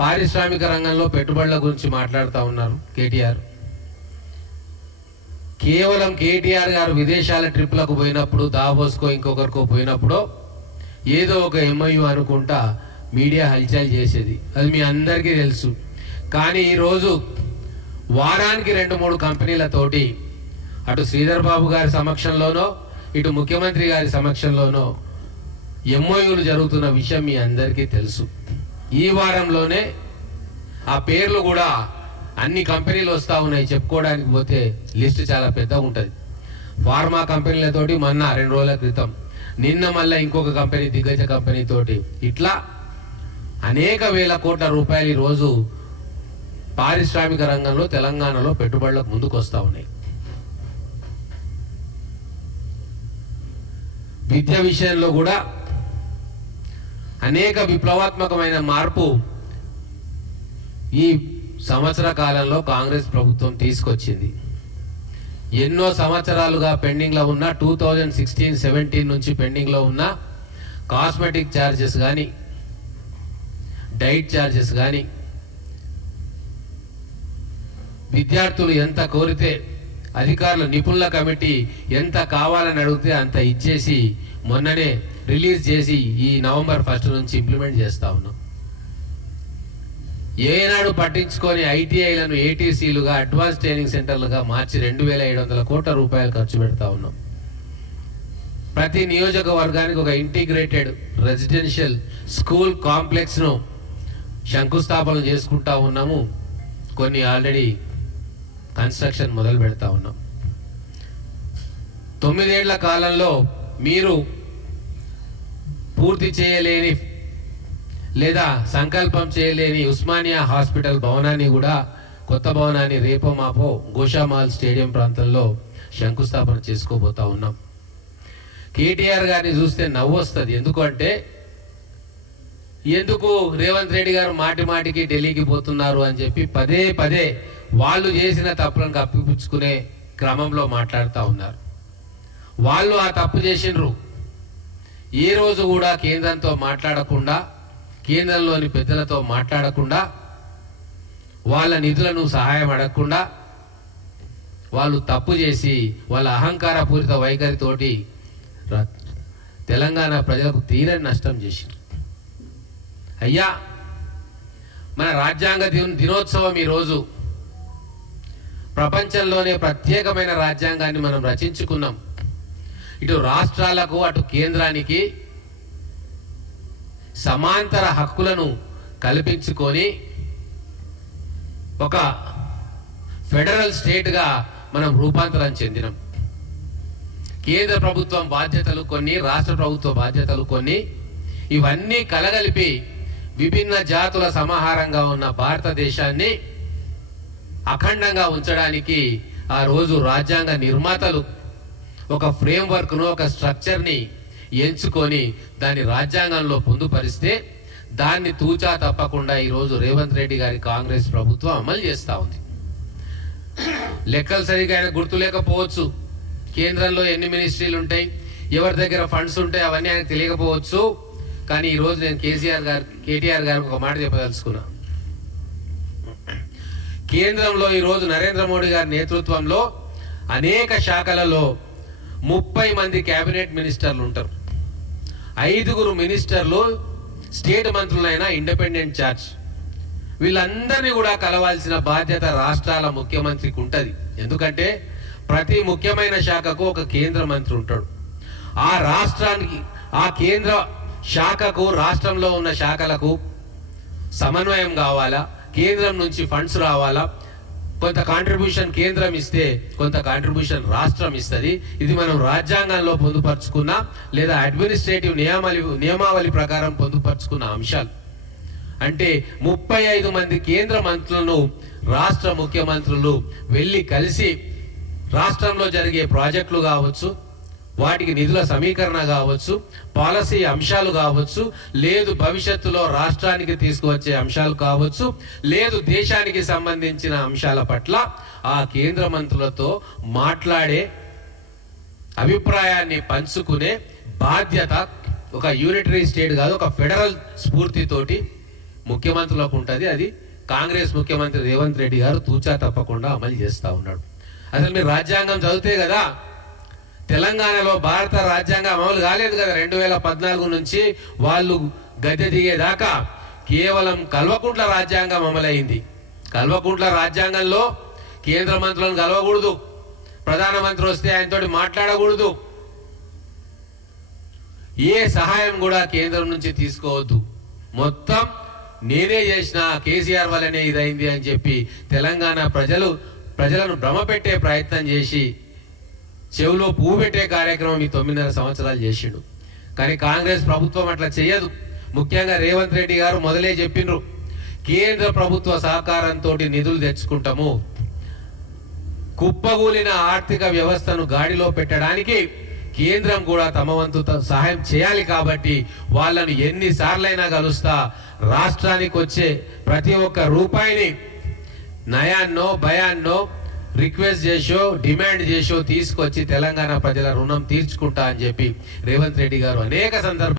పారిశ్రామిక రంగంలో పెట్టుబడుల గురించి మాట్లాడుతూ ఉన్నారు కేటీఆర్. కేవలం కేటీఆర్ గారు విదేశాల ట్రిప్లకు పోయినప్పుడు, దావోస్కో ఇంకొకరికో పోయినప్పుడు ఏదో ఒక ఎంఐయు అనుకుంటా మీడియా హల్చల్ చేసేది, అది మీ అందరికీ తెలుసు. కానీ ఈరోజు వారానికి 2-3 కంపెనీలతోటి అటు శ్రీధర్ బాబు గారి సమక్షంలోనో ఇటు ముఖ్యమంత్రి గారి సమక్షంలోనో ఎంఓయూలు జరుగుతున్న విషయం మీ అందరికీ తెలుసు. ఈ వారంలోనే ఆ పేర్లు కూడా అన్ని కంపెనీలు వస్తూ ఉన్నాయి. చెప్పుకోవడానికి పోతే లిస్ట్ చాలా పెద్దగా ఉంటుంది. ఫార్మా కంపెనీలతోటి మొన్న 2 రోజుల క్రితం, నిన్న మళ్ళీ ఇంకొక కంపెనీ, దిగ్గజ కంపెనీ తోటి, ఇట్లా అనేక వేల కోట్ల రూపాయలు ఈరోజు పారిశ్రామిక రంగంలో తెలంగాణలో పెట్టుబడులకు ముందుకు వస్తూ ఉన్నాయి. విద్య విషయంలో కూడా అనేక విప్లవాత్మకమైన మార్పు ఈ సంవత్సర కాలంలో కాంగ్రెస్ ప్రభుత్వం తీసుకొచ్చింది. ఎన్నో సంవత్సరాలుగా పెండింగ్ లో ఉన్న 2016-17 నుంచి పెండింగ్ లో ఉన్న కాస్మెటిక్ ఛార్జెస్ కానీ, డైట్ ఛార్జెస్ కానీ, విద్యార్థులు ఎంత కోరితే, అధికారుల నిపుణుల కమిటీ ఎంత కావాలని అడిగితే అంత ఇచ్చేసి మొన్ననే రిలీజ్ చేసి ఈ నవంబర్ 1 నుంచి ఇంప్లిమెంట్ చేస్తా ఉన్నాం. ఏనాడు పట్టించుకొని ఐటీఐలను ఏటీసీలుగా, అడ్వాన్స్ ట్రైనింగ్ సెంటర్లుగా మార్చి 2700 కోట్ల రూపాయలు ఖర్చు పెడతా ఉన్నాం. ప్రతి నియోజకవర్గానికి ఒక ఇంటిగ్రేటెడ్ రెసిడెన్షియల్ స్కూల్ కాంప్లెక్స్ ను శంకుస్థాపన చేసుకుంటా ఉన్నాము. కొన్ని ఆల్రెడీ కన్స్ట్రక్షన్ మొదలు పెడతా ఉన్నాం. 9 ఏళ్ల కాలంలో మీరు పూర్తి చేయలేని లేదా సంకల్పం చేయలేని ఉస్మానియా హాస్పిటల్ భవనాన్ని కూడా, కొత్త భవనాన్ని రేపో మాపో గోషామాల్ స్టేడియం ప్రాంతంలో శంకుస్థాపన చేసుకోబోతా ఉన్నాం. కేటీఆర్ గారిని చూస్తే నవ్వు వస్తుంది. ఎందుకంటే ఎందుకు రేవంత్ రెడ్డి గారు మాటి మాటికి ఢిల్లీకి పోతున్నారు అని చెప్పి పదే పదే వాళ్ళు చేసిన తప్పులను కప్పిపుచ్చుకునే క్రమంలో మాట్లాడుతూ ఉన్నారు. వాళ్ళు ఆ తప్పు చేసిండ్రు. ఏ రోజు కూడా కేంద్రంతో మాట్లాడకుండా, కేంద్రంలోని పెద్దలతో మాట్లాడకుండా, వాళ్ళ నిధులను సహాయం అడగకుండా వాళ్ళు తప్పు చేసి వాళ్ళ అహంకారపూరిత వైఖరితోటి తెలంగాణ ప్రజలకు తీరని నష్టం చేసిండ్రు. అయ్యా, మన రాజ్యాంగ దినోత్సవం ఈరోజు. ప్రపంచంలోనే ప్రత్యేకమైన రాజ్యాంగాన్ని మనం రచించుకున్నాం. ఇటు రాష్ట్రాలకు అటు కేంద్రానికి సమాంతర హక్కులను కల్పించుకొని ఒక ఫెడరల్ స్టేట్ గా మనం రూపాంతరం చెందినాం. కేంద్ర ప్రభుత్వం బాధ్యతలు కొన్ని, రాష్ట్ర ప్రభుత్వ బాధ్యతలు కొన్ని, ఇవన్నీ కలగలిపి విభిన్న జాతుల సమాహారంగా ఉన్న భారతదేశాన్ని అఖండంగా ఉంచడానికి ఆ రోజు రాజ్యాంగ నిర్మాతలు ఒక ఫ్రేమ్వర్క్ ను, ఒక స్ట్రక్చర్ ని ఎంచుకొని దాన్ని రాజ్యాంగంలో పొందుపరిస్తే దాన్ని తూచా తప్పకుండా ఈరోజు రేవంత్ రెడ్డి గారి కాంగ్రెస్ ప్రభుత్వం అమలు చేస్తా ఉంది. లెక్కలు సరిగా ఆయన గుర్తు లేకపోవచ్చు, కేంద్రంలో ఎన్ని మినిస్ట్రీలు ఉంటాయి, ఎవరి దగ్గర ఫండ్స్ ఉంటాయి, అవన్నీ ఆయనకు తెలియకపోవచ్చు. కానీ ఈరోజు నేను కేటీఆర్ గారికి ఒక మాట చెప్పదలుచుకున్నా. కేంద్రంలో ఈరోజు నరేంద్ర మోడీ గారి నేతృత్వంలో అనేక శాఖలలో 30 మంది కేబినెట్ మినిస్టర్లు ఉంటారు. 5గురు మినిస్టర్లు స్టేట్ మంత్రులైన ఇండిపెండెంట్ ఛార్జ్. వీళ్ళందరినీ కూడా కలవాల్సిన బాధ్యత రాష్ట్రాల ముఖ్యమంత్రికి ఉంటది. ఎందుకంటే ప్రతి ముఖ్యమైన శాఖకు ఒక కేంద్ర మంత్రి ఉంటాడు. ఆ రాష్ట్రానికి, ఆ కేంద్ర శాఖకు, రాష్ట్రంలో ఉన్న శాఖలకు సమన్వయం కావాలా, కేంద్రం నుంచి ఫండ్స్ రావాలా, కొంత కాంట్రిబ్యూషన్ కేంద్రం ఇస్తే కొంత కాంట్రిబ్యూషన్ రాష్ట్రం ఇస్తుంది. ఇది మనం రాజ్యాంగంలో పొందుపరుచుకున్న లేదా అడ్మినిస్ట్రేటివ్ నియమావళి ప్రకారం పొందుపరుచుకున్న అంశాలు. అంటే 35 మంది కేంద్ర మంత్రులను రాష్ట్ర ముఖ్యమంత్రులు వెళ్ళి కలిసి రాష్ట్రంలో జరిగే ప్రాజెక్టులు కావచ్చు, వాటికి నిధుల సమీకరణ కావచ్చు, పాలసీ అంశాలు కావచ్చు, లేదు భవిష్యత్తులో రాష్ట్రానికి తీసుకువచ్చే అంశాలు కావచ్చు, లేదు దేశానికి సంబంధించిన అంశాల పట్ల ఆ కేంద్ర మంత్రులతో మాట్లాడే, అభిప్రాయాన్ని పంచుకునే బాధ్యత ఒక యూనిటరీ స్టేట్ కాదు, ఒక ఫెడరల్ స్ఫూర్తితోటి ముఖ్యమంత్రులకు ఉంటుంది. అది కాంగ్రెస్ ముఖ్యమంత్రి రేవంత్ రెడ్డి గారు తూచా తప్పకుండా అమలు చేస్తా ఉన్నాడు. అసలు మీరు రాజ్యాంగం చదివితే కదా, తెలంగాణలో భారత రాజ్యాంగం అమలు కాలేదు కదా. 2014 నుంచి వాళ్ళు గద్దె దిగేదాకా కేవలం కల్వకుంట్ల రాజ్యాంగం అమలైంది. కల్వకుంట్ల రాజ్యాంగంలో కేంద్ర మంత్రులను కలవకూడదు, ప్రధానమంత్రి వస్తే ఆయనతోటి మాట్లాడకూడదు, ఏ సహాయం కూడా కేంద్రం నుంచి తీసుకోవద్దు, మొత్తం నేనే చేసిన, కేసీఆర్ వల్లనే ఇదైంది అని చెప్పి తెలంగాణ ప్రజలను భ్రమపెట్టే ప్రయత్నం చేసి చెవులో పువ్వు పెట్టే కార్యక్రమం ఈ 9.5 సంవత్సరాలు చేసిండు. కానీ కాంగ్రెస్ ప్రభుత్వం అట్లా చేయదు. ముఖ్యంగా రేవంత్ రెడ్డి గారు మొదలే చెప్పిండ్రు, కేంద్ర ప్రభుత్వ సహకారంతో నిధులు తెచ్చుకుంటాము, కుప్పగూలిన ఆర్థిక వ్యవస్థను గాడిలో పెట్టడానికి కేంద్రం కూడా తమ వంతు సహాయం చేయాలి. కాబట్టి వాళ్ళను ఎన్నిసార్లైనా కలుస్తా, రాష్ట్రానికి వచ్చే ప్రతి ఒక్క రూపాయిని నయాన్నో భయాన్నో రిక్వెస్ట్ చేసో డిమాండ్ చేసో తీసుకొచ్చి తెలంగాణ ప్రజల రుణం తీర్చుకుంటా అని చెప్పి రేవంత్ రెడ్డి గారు అనేక సందర్భాలు